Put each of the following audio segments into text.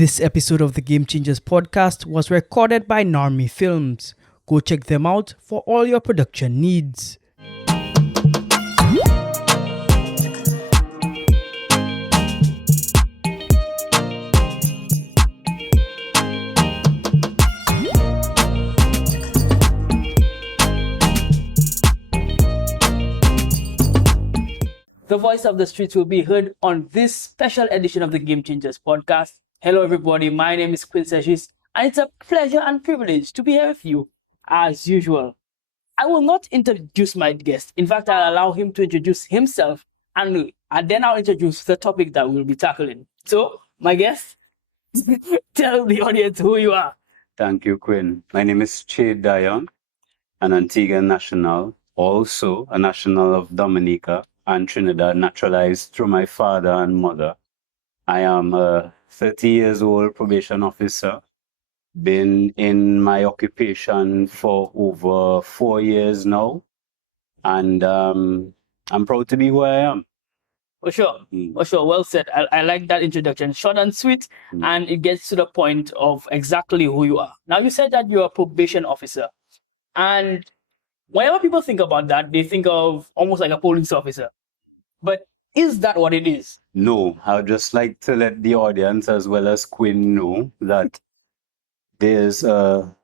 This episode of the Game Changers podcast was recorded by Narmi Films. Go check them out for all your production needs. The voice of the streets will be heard on this special edition of the Game Changers podcast. Hello, everybody. My name is Quincy, and it's a pleasure and privilege to be here with you, as usual. I will not introduce my guest. In fact, I'll allow him to introduce himself, and then I'll introduce the topic that we'll be tackling. So, my guest, tell the audience who you are. Thank you, Quinn. My name is Che Dayon, an Antiguan national, also a national of Dominica and Trinidad, naturalized through my father and mother. I am a 30 years old probation officer, been in my occupation for over 4 years now, and I'm proud to be who I am. For sure. For sure. Well said. I like that introduction. Short and sweet, and it gets to the point of exactly who you are. Now, you said that you're a probation officer, and whenever people think about that, they think of almost like a police officer. But is that what it is? No, I'd just like to let the audience as well as Quinn know that there's a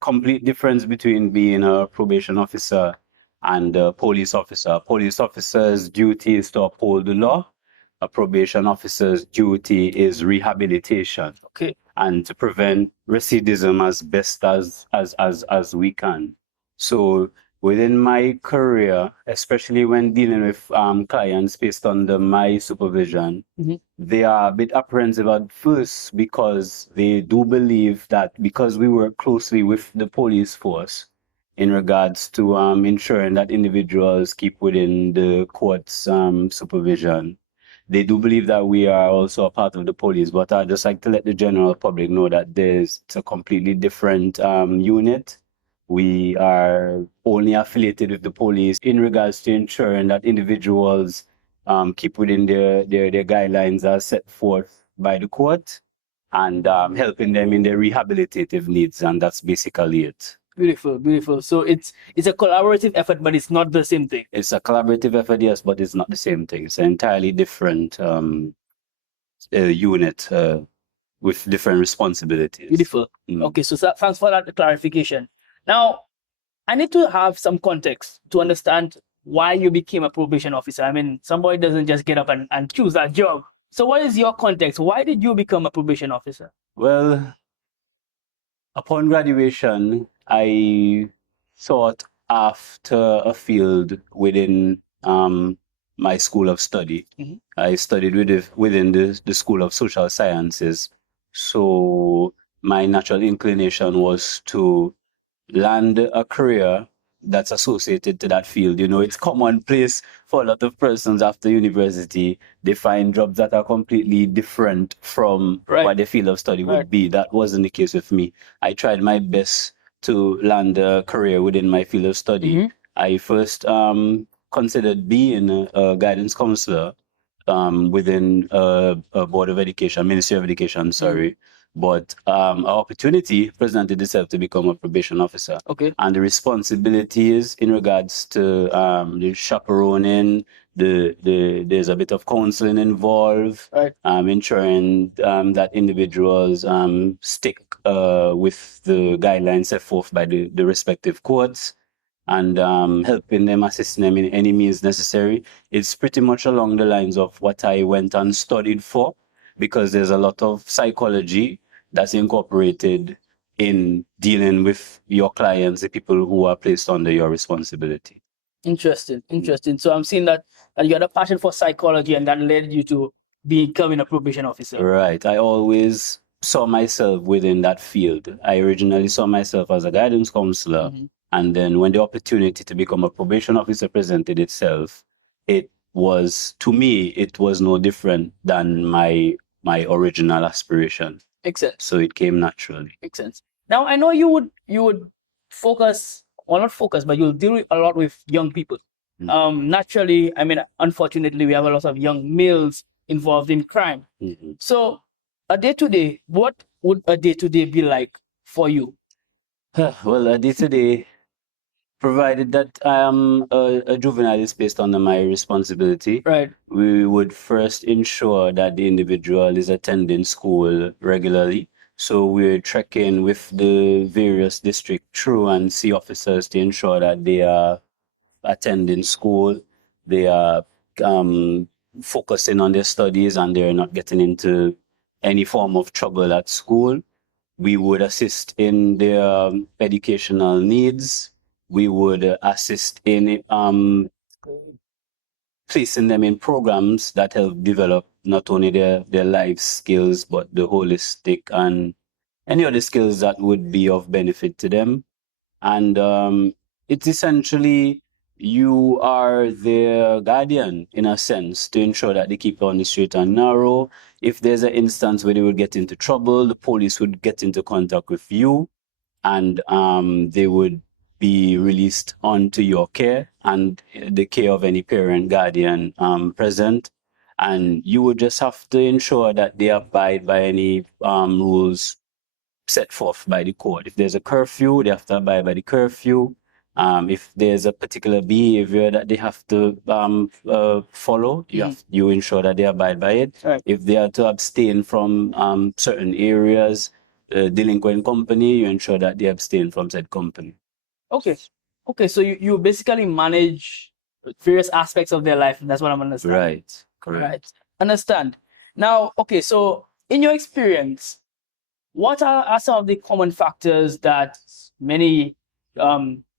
complete difference between being a probation officer and a police officer. A police officer's duty is to uphold the law. A probation officer's duty is rehabilitation. Okay. And to prevent recidivism as best as we can. So within my career, especially when dealing with clients based under my supervision, they are a bit apprehensive at first because they do believe that because we work closely with the police force in regards to ensuring that individuals keep within the court's supervision, they do believe that we are also a part of the police. But I'd just like to let the general public know that it's a completely different unit. We are only affiliated with the police in regards to ensuring that individuals keep within their guidelines as set forth by the court and helping them in their rehabilitative needs. And that's basically it. Beautiful, beautiful. So it's a collaborative effort, but it's not the same thing. It's a collaborative effort, yes, but it's not the same thing. It's an entirely different unit with different responsibilities. Beautiful. Okay, so thanks for that clarification. Now, I need to have some context to understand why you became a probation officer. I mean, somebody doesn't just get up and choose that job. So what is your context? Why did you become a probation officer? Well, upon graduation, I sought after a field within my school of study. I studied within the School of Social Sciences. So my natural inclination was to land a career that's associated to that field. You know, it's commonplace for a lot of persons after university. They find jobs that are completely different from what their field of study would be. That wasn't the case with me. I tried my best to land a career within my field of study. I first considered being a guidance counselor within a Board of Education, Ministry of Education, sorry. But an opportunity presented itself to become a probation officer. Okay. And the responsibilities in regards to the chaperoning, there's a bit of counseling involved, ensuring that individuals stick with the guidelines set forth by the respective courts, and helping them, assisting them in any means necessary. It's pretty much along the lines of what I went and studied for, because there's a lot of psychology that's incorporated in dealing with your clients, the people who are placed under your responsibility. Interesting. So I'm seeing that you had a passion for psychology, and that led you to becoming a probation officer. Right. I always saw myself within that field. I originally saw myself as a guidance counselor, and then when the opportunity to become a probation officer presented itself, it was, to me, it was no different than my original aspiration. Makes sense. So it came naturally. Makes sense. Now, I know you would focus, or not focus, but you'll deal a lot with young people. Naturally, I mean, unfortunately, we have a lot of young males involved in crime. So a day-to-day, what would a day-to-day be like for you? Well, a day-to-day, provided that I am a juvenile is placed under my responsibility, Right. we would first ensure that the individual is attending school regularly. So we're checking with the various district truancy officers to ensure that they are attending school, they are um, focusing on their studies, and they're not getting into any form of trouble at school. We would assist in their educational needs. We would assist in placing them in programs that help develop not only their life skills, but the holistic and any other skills that would be of benefit to them. And it's essentially you are their guardian in a sense to ensure that they keep on the straight and narrow. If there's an instance where they would get into trouble, the police would get into contact with you, and they would be released onto your care and the care of any parent, guardian present. And you would just have to ensure that they abide by any rules set forth by the code. If there's a curfew, they have to abide by the curfew. If there's a particular behavior that they have to follow, you ensure that they abide by it. Right. If they are to abstain from certain areas, the delinquent company, you ensure that they abstain from said company. Okay. Okay, so you basically manage various aspects of their life. That's what I'm understanding. Right. Correct. Right. Understand. Now, okay, so in your experience, what are some of the common factors that many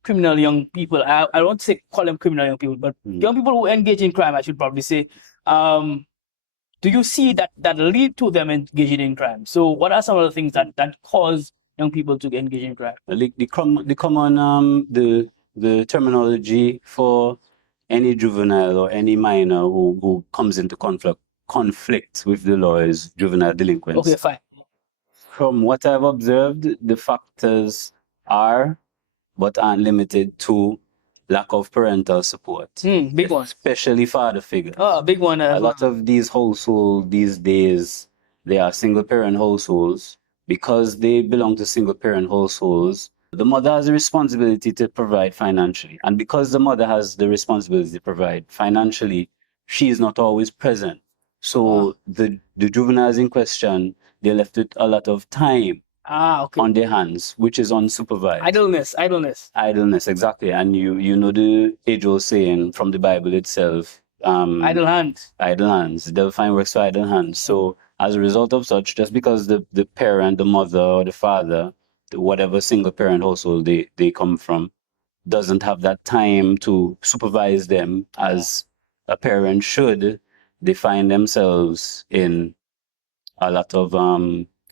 criminal young people, I don't say call them criminal young people, but young people who engage in crime, I should probably say, do you see that lead to them engaging in crime? So what are some of the things that cause young people to engage in crime? The common the terminology for any juvenile or any minor who comes into conflict with the law is juvenile delinquency. Okay, fine. From what I've observed, the factors are, but aren't limited to, lack of parental support. Big one. Especially father figures. Oh, big one. A lot of these households these days, they are single parent households. Because they belong to single parent households, the mother has a responsibility to provide financially. And because the mother has the responsibility to provide financially, she is not always present. So the juveniles in question, they're left with a lot of time on their hands, which is unsupervised. Idleness, exactly. And you know the age-old saying from the Bible itself, idle hands. The devil find works for idle hands. So as a result of such, just because the parent, the mother or the father, whatever single parent household they come from, doesn't have that time to supervise them as a parent should, they find themselves in a lot of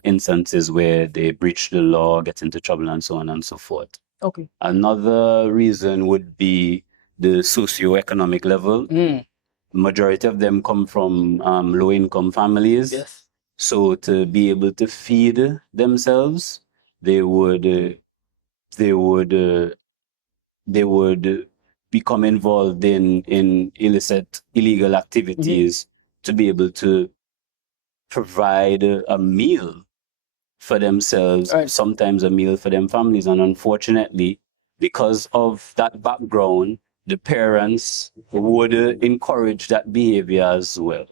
instances where they breach the law, get into trouble, and so on and so forth. Okay. Another reason would be the socioeconomic level. Majority of them come from low-income families. Yes. So to be able to feed themselves, they would become involved in illegal activities to be able to provide a meal for themselves, sometimes a meal for them families. And unfortunately, because of that background, the parents would encourage that behavior as well.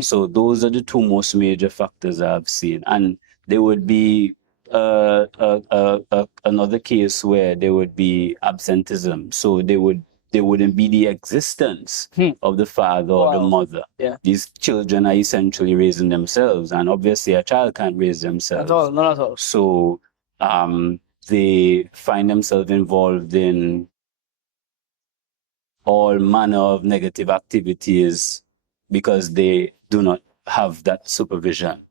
So those are the two most major factors I've seen. And there would be another case where there would be absenteeism. So there wouldn't be the existence of the father or the mother. Yeah. These children are essentially raising themselves, and obviously a child can't raise themselves. At all, not at all. So they find themselves involved in all manner of negative activities because they do not have that supervision.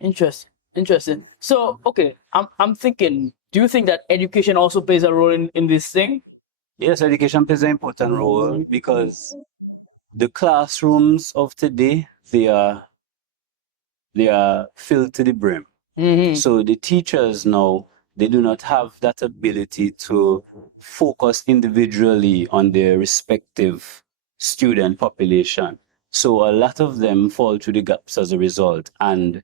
Interesting. So, okay, I'm thinking, do you think that education also plays a role in this thing? Yes, education plays an important role because the classrooms of today, they are filled to the brim. So the teachers now, they do not have that ability to focus individually on their respective student population. So a lot of them fall through the gaps as a result. And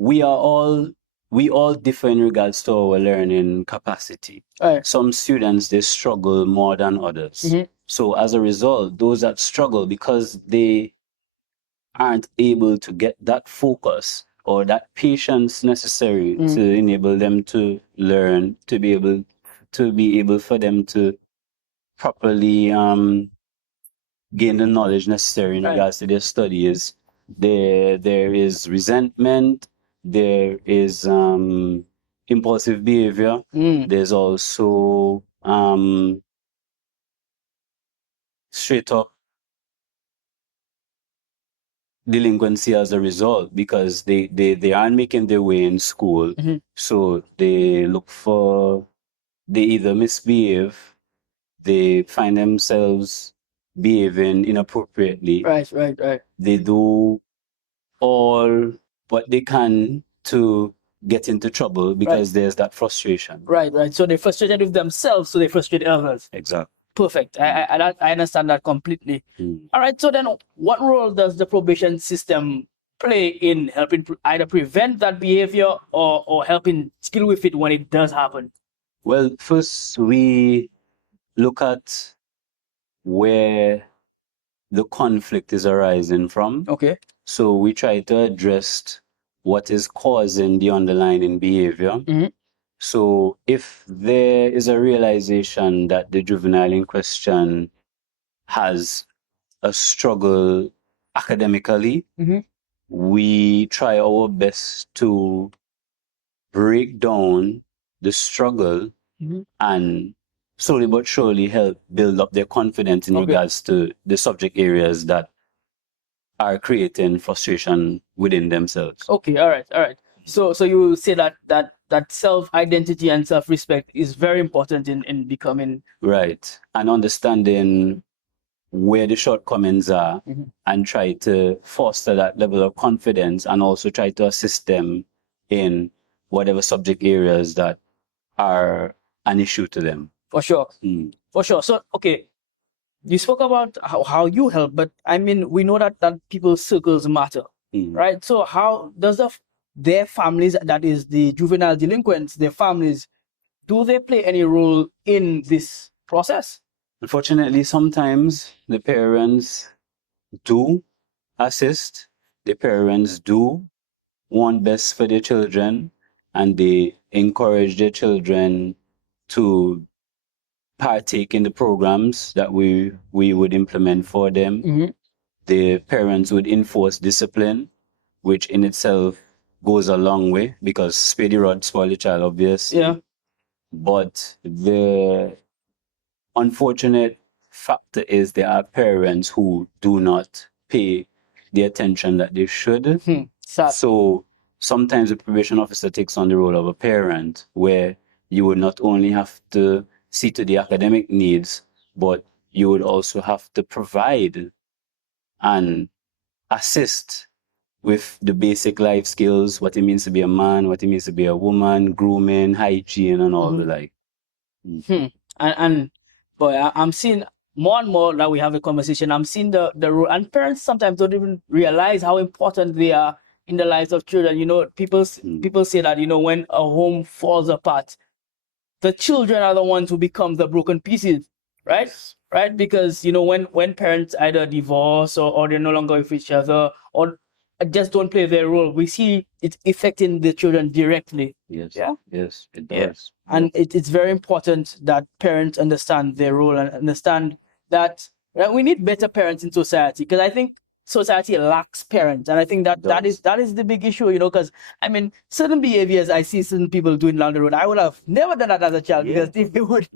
we all differ in regards to our learning capacity. Right. Some students, they struggle more than others. Mm-hmm. So as a result, those that struggle because they aren't able to get that focus or that patience necessary to enable them to learn, to be able for them to properly gain the knowledge necessary in Right. regards to their studies. There is resentment, there is impulsive behavior, there's also straight up delinquency as a result because they aren't making their way in school. So they either misbehave, they find themselves behaving inappropriately. Right. They do all what they can to get into trouble because there's that frustration. Right. So they're frustrated with themselves, so they frustrate others. Exactly. Perfect. I understand that completely. All right. So then, what role does the probation system play in helping either prevent that behavior or helping deal with it when it does happen? Well, first we look at where the conflict is arising from. Okay. So we try to address what is causing the underlying behavior. So if there is a realization that the juvenile in question has a struggle academically, we try our best to break down the struggle and slowly but surely help build up their confidence in regards to the subject areas that are creating frustration within themselves. Okay, all right. So you say that self-identity and self-respect is very important in becoming right, and understanding where the shortcomings are and try to foster that level of confidence and also try to assist them in whatever subject areas that are an issue to them. For sure. For sure. So okay, you spoke about how you help, but I mean, we know that people's circles matter, right? So how does their families, that is the juvenile delinquents, their families, do they play any role in this process? Unfortunately, sometimes the parents do assist, the parents do want best for their children, and they encourage their children to partake in the programs that we would implement for them. The parents would enforce discipline, which in itself goes a long way because spare the rod, spoil the child, obviously. Yeah. But the unfortunate factor is there are parents who do not pay the attention that they should. Sad. So sometimes the probation officer takes on the role of a parent where you would not only have to see to the academic needs, but you would also have to provide and assist with the basic life skills, what it means to be a man, what it means to be a woman, grooming, hygiene, and all the like. And boy, I'm seeing more and more that we have a conversation. I'm seeing the role, and parents sometimes don't even realize how important they are in the lives of children. You know, people say that, you know, when a home falls apart, the children are the ones who become the broken pieces, right? Right? Because, you know, when parents either divorce or they're no longer with each other or just don't play their role, we see it affecting the children directly. Yes. Yeah. Yes, it does. And it's very important that parents understand their role and understand that we need better parents in society, because I think society lacks parents, and I think that is the big issue, you know, because I mean, certain behaviors I see certain people doing down the road, I would have never done that as a child, because they would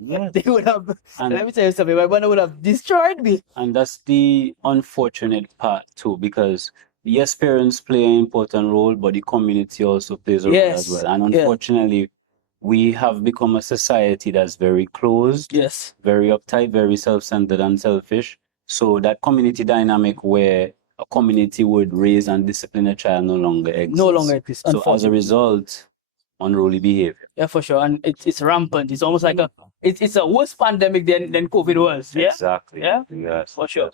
have, let me tell you something, my mother would have destroyed me. And that's the unfortunate part too, because yes, parents play an important role, but the community also plays a role as well. And unfortunately, we have become a society that's very closed, very uptight, very self-centered and selfish. So that community dynamic where a community would raise and discipline a child no longer exists. So as a result, unruly behavior. Yeah, for sure. And it's rampant. It's almost like it's a worse pandemic than COVID was. Yeah? Exactly. Yeah? Yes. For sure.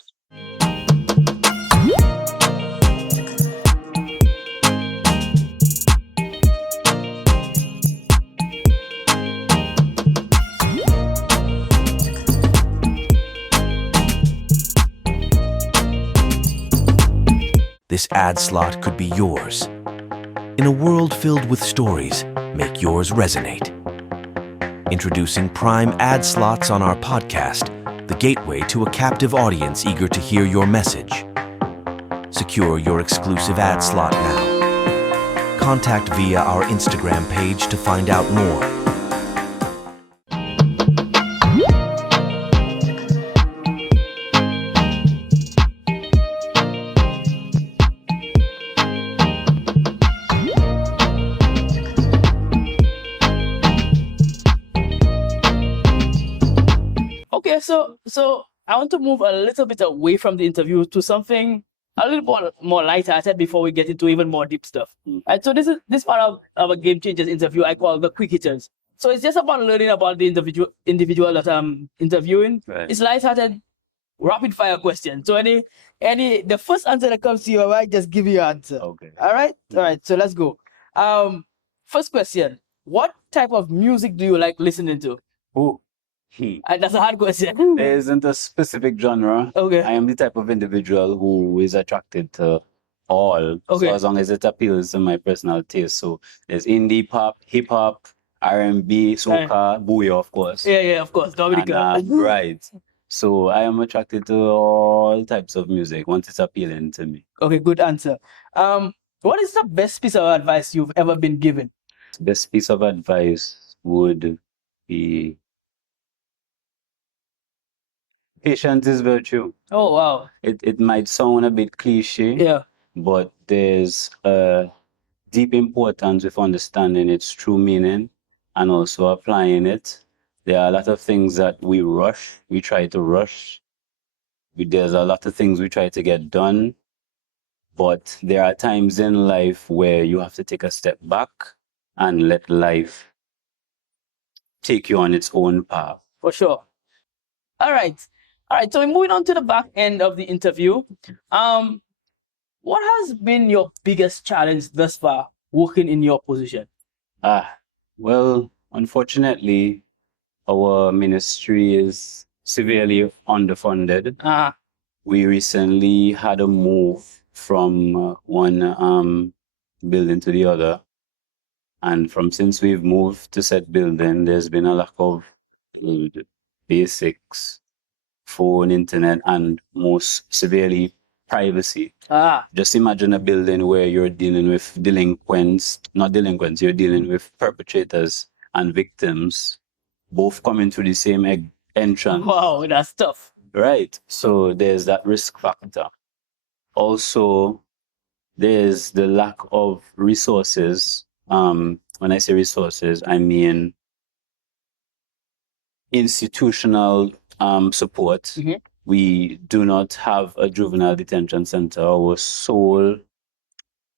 next ad slot could be yours. In a world filled with stories, make yours resonate. Introducing Prime ad slots on our podcast, the gateway to a captive audience eager to hear your message. Secure your exclusive ad slot now. Contact via our Instagram page to find out more. Okay, so I want to move a little bit away from the interview to something a little more lighthearted before we get into even more deep stuff. Right, so this part of our Game Changers interview I call the quick hitters. So it's just about learning about the individual that I'm interviewing. Right. It's lighthearted, rapid fire question. So the first answer that comes to you, I might just give you your answer. Okay. All right. So let's go. First question: what type of music do you like listening to? Oh, That's a hard question. there isn't a specific genre. Okay. I am the type of individual who is attracted to all. Okay. So as long as it appeals to my personal taste. So there's indie pop, hip hop, R&B, soca, booyah, of course. Yeah, of course. Dominica. Right. So I am attracted to all types of music once it's appealing to me. Okay, good answer. What is the best piece of advice you've ever been given? Best piece of advice would be patience is virtue. Oh wow. It might sound a bit cliche, Yeah. but there's a deep importance with understanding its true meaning and also applying it. There are a lot of things that we try to rush. There's a lot of things we try to get done, but there are times in life where you have to take a step back and let life take you on its own path. For sure. All right. So we're moving on to the back end of the interview. What has been your biggest challenge thus far working in your position? Well, unfortunately, our ministry is severely underfunded. We recently had a move from one building to the other. And since we've moved to said building, there's been a lack of basics, phone, internet, and most severely, privacy. Just imagine a building where you're dealing with you're dealing with perpetrators and victims, both coming through the same entrance. Wow, that's tough. Right. So there's that risk factor. Also, there's the lack of resources. When I say resources, I mean institutional support. Mm-hmm. We do not have a juvenile detention center. Our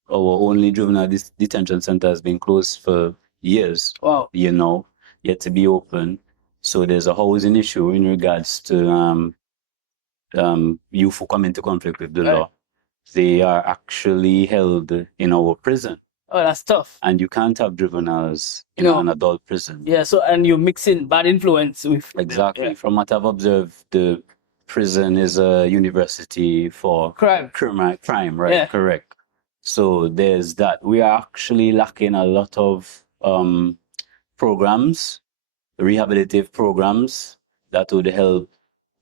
only juvenile detention center has been closed for years. Wow. Yet to be open. So there's a housing issue in regards to youth who come into conflict with the law. They are actually held in our prison. Oh, that's tough. And you can't have juveniles in an adult prison. Yeah, so and you're mixing bad influence with exactly. Yeah. From what I've observed, the prison is a university for crime, right? Yeah. Correct. So there's that. We are actually lacking a lot of programs, rehabilitative programs that would help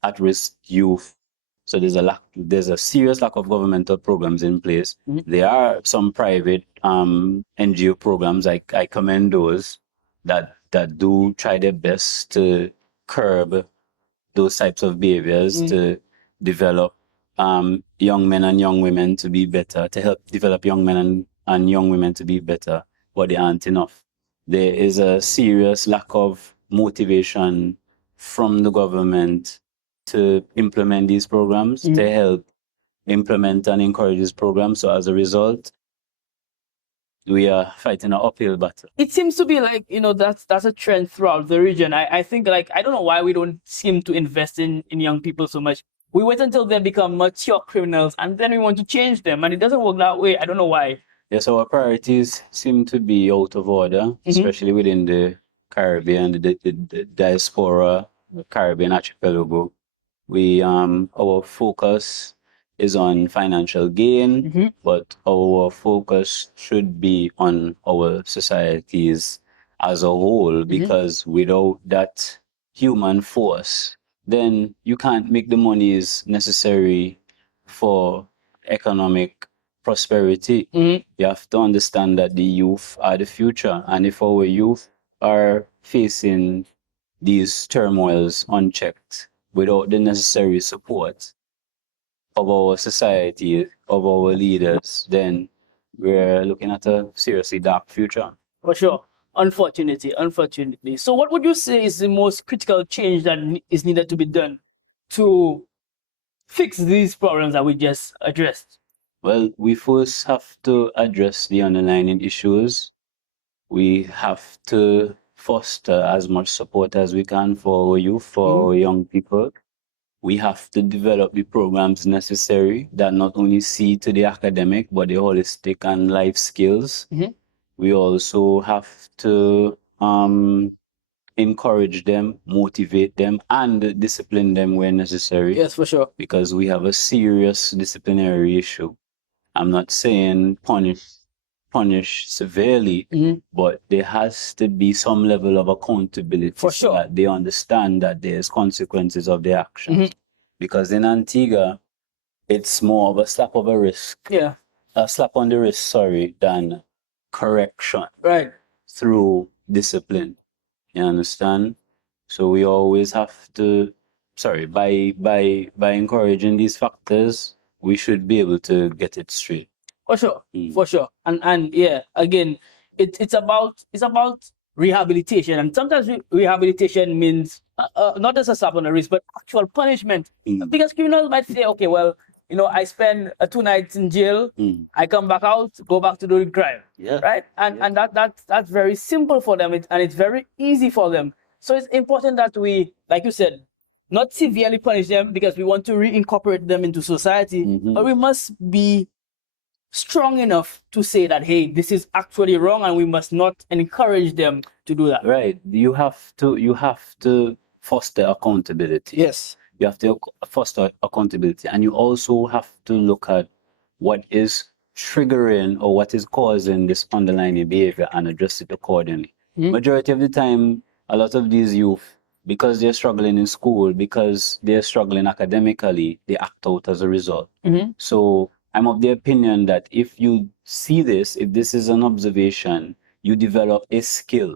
at-risk youth. So there's a serious lack of governmental programs in place. Mm-hmm. There are some private NGO programs. I commend those that do try their best to curb those types of behaviors, to develop young men and young women to be better, to help develop young men and young women to be better, but they aren't enough. There is a serious lack of motivation from the government to implement these programs, to help implement and encourage these programs. So as a result, we are fighting an uphill battle. It seems to be like, that's a trend throughout the region. I think, I don't know why we don't seem to invest in young people so much. We wait until they become mature criminals and then we want to change them, and it doesn't work that way. I don't know why. Yes, our priorities seem to be out of order, especially within the Caribbean, the diaspora, the Caribbean archipelago. Our focus is on financial gain, Mm-hmm. but our focus should be on our societies as a whole, because without that human force, then you can't make the monies necessary for economic prosperity. Mm-hmm. You have to understand that the youth are the future, and if our youth are facing these turmoils unchecked without the necessary support of our society, of our leaders, then we're looking at a seriously dark future. For sure. Unfortunately. So what would you say is the most critical change that is needed to be done to fix these problems that we just addressed? Well, we first have to address the underlying issues. We have to foster as much support as we can for our youth, for our young people. We have to develop the programs necessary that not only see to the academic, but the holistic and life skills. We also have to encourage them, motivate them, and discipline them where necessary. Yes, for sure. Because we have a serious disciplinary issue. I'm not saying punish severely, but there has to be some level of accountability For so sure. that they understand that there's consequences of their actions. Because in Antigua, it's more of a slap of a wrist, Yeah. a slap on the wrist, sorry, than correction Right. through discipline. You understand? So we always have to, by encouraging these factors, we should be able to get it straight. For sure. For sure. And yeah, again, it's about rehabilitation, and sometimes rehabilitation means not just a slap on the wrist, but actual punishment. Because criminals might say, okay, well, I spend 2 nights in jail, I come back out, go back to doing crime. Yeah. Right? And that's very simple for them, and it's very easy for them. So it's important that we, like you said, not severely punish them because we want to reincorporate them into society, but we must be strong enough to say that, hey, this is actually wrong, and we must not encourage them to do that. Right. You have to foster accountability. Yes. You have to foster accountability, and you also have to look at what is triggering or what is causing this underlying behavior and address it accordingly. Majority of the time, a lot of these youth, because they're struggling in school, because they're struggling academically, they act out as a result. So I'm of the opinion that if you see this, if this is an observation, you develop a skill.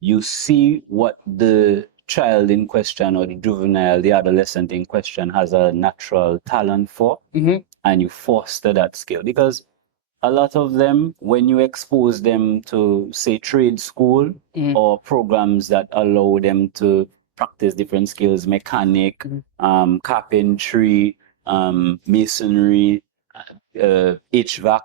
You see what the child in question or the juvenile, the adolescent in question has a natural talent for, and you foster that skill. Because a lot of them, when you expose them to, say, trade school or programs that allow them to practice different skills, mechanic, carpentry, masonry, HVAC,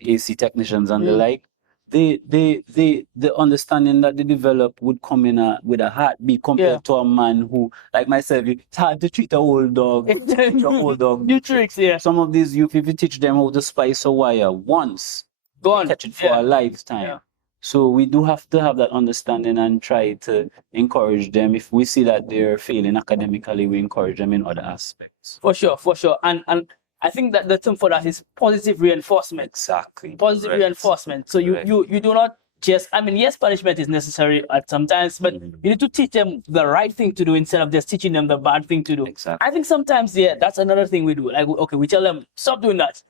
AC technicians and the like, the understanding that they develop would come in with a heartbeat compared to a man who, like myself, it's hard to treat a old dog. New tricks, yeah. Some of these youth, if you teach them how to splice a wire once, Gone. catch it for a lifetime. Yeah. So we do have to have that understanding and try to encourage them. If we see that they're failing academically, we encourage them in other aspects. For sure. And I think that the term for that is positive reinforcement. Exactly. Positive reinforcement. So you do not just, yes, punishment is necessary at some times, but you need to teach them the right thing to do instead of just teaching them the bad thing to do. Exactly. I think sometimes, that's another thing we do. Like, okay, we tell them, stop doing that.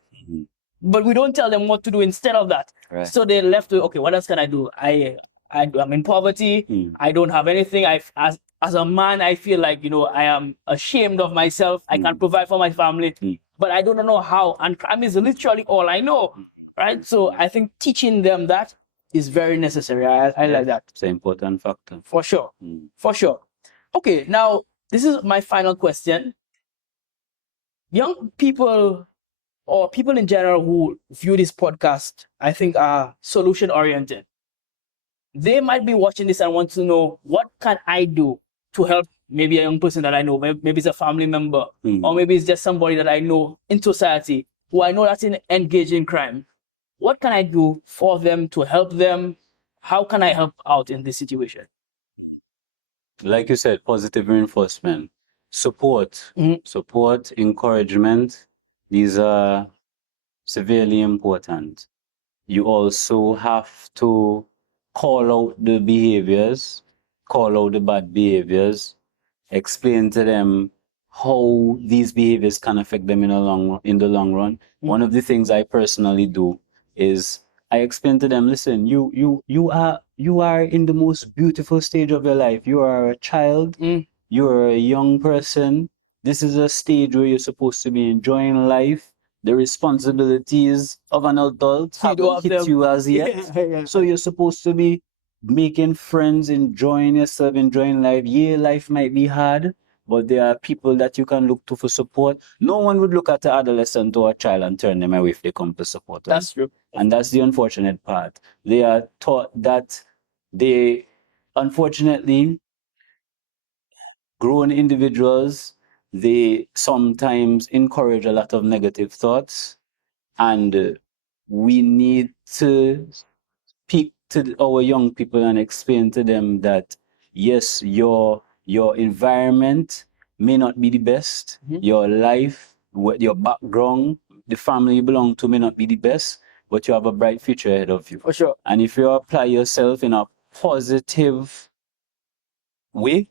But we don't tell them what to do instead of that. Right. So they're left with, okay, what else can I do? I'm in poverty. I don't have anything. As a man, I feel like, I am ashamed of myself. I can't provide for my family, but I don't know how. And crime is literally all I know, right? So I think teaching them that is very necessary. I like that. It's an important factor. For sure. For sure. Okay, now, this is my final question. Young people, or people in general who view this podcast, I think are solution oriented. They might be watching this and want to know, what can I do to help maybe a young person that I know, maybe it's a family member, or maybe it's just somebody that I know in society who I know that's engaged in crime. What can I do for them to help them? How can I help out in this situation? Like you said, positive reinforcement, support, encouragement, These are severely important. You also have to call out the behaviors, call out the bad behaviors, explain to them how these behaviors can affect them in the long run. One of the things I personally do is I explain to them, listen, you are in the most beautiful stage of your life. You are a child, you're a young person. This is a stage where you're supposed to be enjoying life. The responsibilities of an adult haven't hit you as yet. So you're supposed to be making friends, enjoying yourself, enjoying life. Yeah, life might be hard, but there are people that you can look to for support. No one would look at an adolescent or a child and turn them away if they come for support. Right? That's true. And that's the unfortunate part. They are taught that they, unfortunately, grown individuals, they sometimes encourage a lot of negative thoughts, and we need to speak to our young people and explain to them that yes, your environment may not be the best, your life, your background, the family you belong to may not be the best, but you have a bright future ahead of you. For sure. And if you apply yourself in a positive way,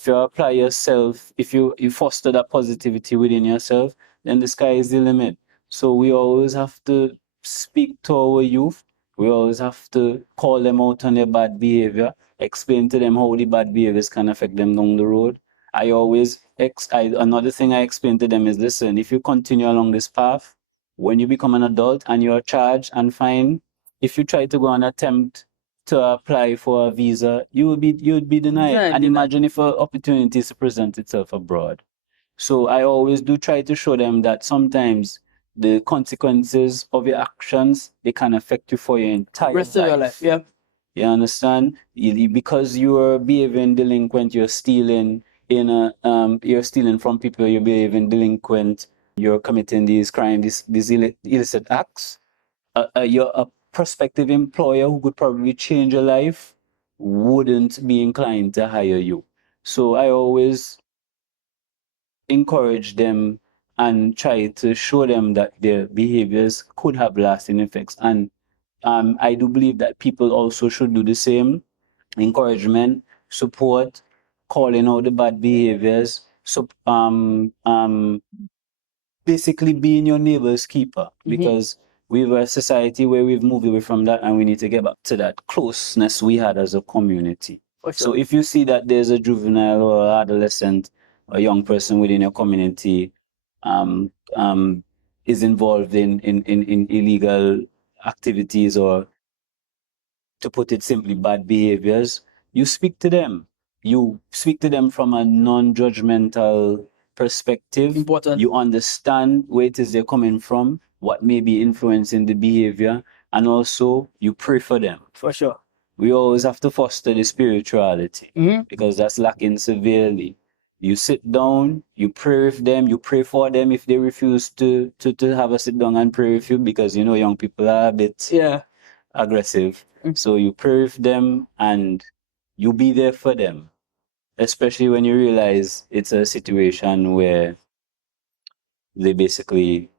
if you apply yourself, if you foster that positivity within yourself, then the sky is the limit. So we always have to speak to our youth. We always have to call them out on their bad behavior, explain to them how the bad behaviors can affect them down the road. Another thing I explain to them is, listen, if you continue along this path, when you become an adult and you're charged and fined, if you try to go and attempt to apply for a visa, you'd be denied. And imagine if an opportunity to present itself abroad. So I always do try to show them that sometimes the consequences of your actions, they can affect you for your entire Rest of your life. Yeah. You understand? Because you are behaving delinquent, you're stealing you're stealing from people, you're behaving delinquent, you're committing these crimes, these illicit acts. You're a prospective employer who could probably change your life wouldn't be inclined to hire you. So I always encourage them and try to show them that their behaviors could have lasting effects. And I do believe that people also should do the same. Encouragement, support, calling out the bad behaviors, basically being your neighbor's keeper, because we have a society where we've moved away from that, and we need to get back to that closeness we had as a community. For sure. So if you see that there's a juvenile or adolescent or young person within your community is involved in illegal activities, or to put it simply, bad behaviors, you speak to them. You speak to them from a non-judgmental perspective. Important. You understand where it is they're coming from, what may be influencing the behavior, and also you pray for them. For sure. We always have to foster the spirituality, because that's lacking severely. You sit down, you pray with them, you pray for them if they refuse to have a sit down and pray with you, because you know young people are a bit aggressive. So you pray with them and you be there for them, especially when you realize it's a situation where they basically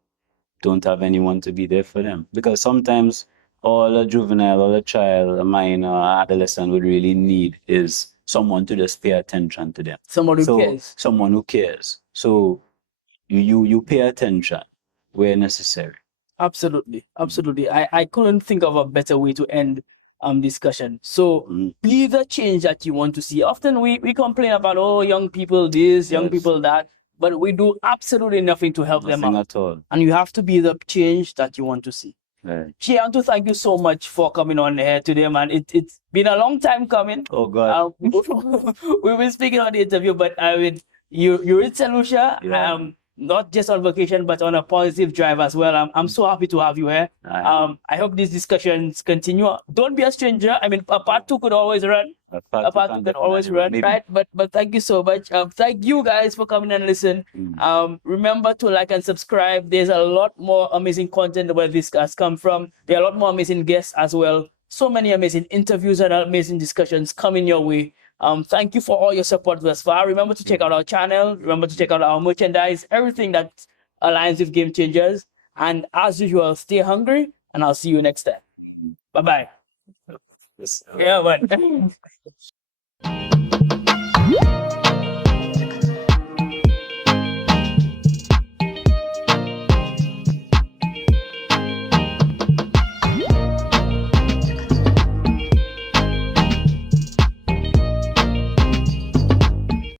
don't have anyone to be there for them. Because sometimes all a juvenile or a child, a minor, adolescent would really need is someone to just pay attention to them. Someone who cares. Someone who cares. So you pay attention where necessary. Absolutely. Absolutely. I couldn't think of a better way to end discussion. So be the change that you want to see. Often we complain about, oh, young people this, young people that, but we do absolutely nothing to help them out. Nothing at all. And you have to be the change that you want to see. Right. Jay, I want to thank you so much for coming on here today, man. It's been a long time coming. Oh God. We've been speaking on the interview, but you're in St. Lucia. Yeah. Not just on vacation, but on a positive drive as well. I'm so happy to have you here. I hope these discussions continue. Don't be a stranger. I mean, a part 2 could always run. A part 2 can always run, maybe. Right? But thank you so much. Thank you guys for coming and listen. Remember to like and subscribe. There's a lot more amazing content where this has come from. There are a lot more amazing guests as well. So many amazing interviews and amazing discussions coming your way. Thank you for all your support thus far. Remember to check out our channel. Remember to check out our merchandise. Everything that aligns with Game Changers. And as usual, stay hungry, and I'll see you next time. Bye-bye. Yes. Yeah, man.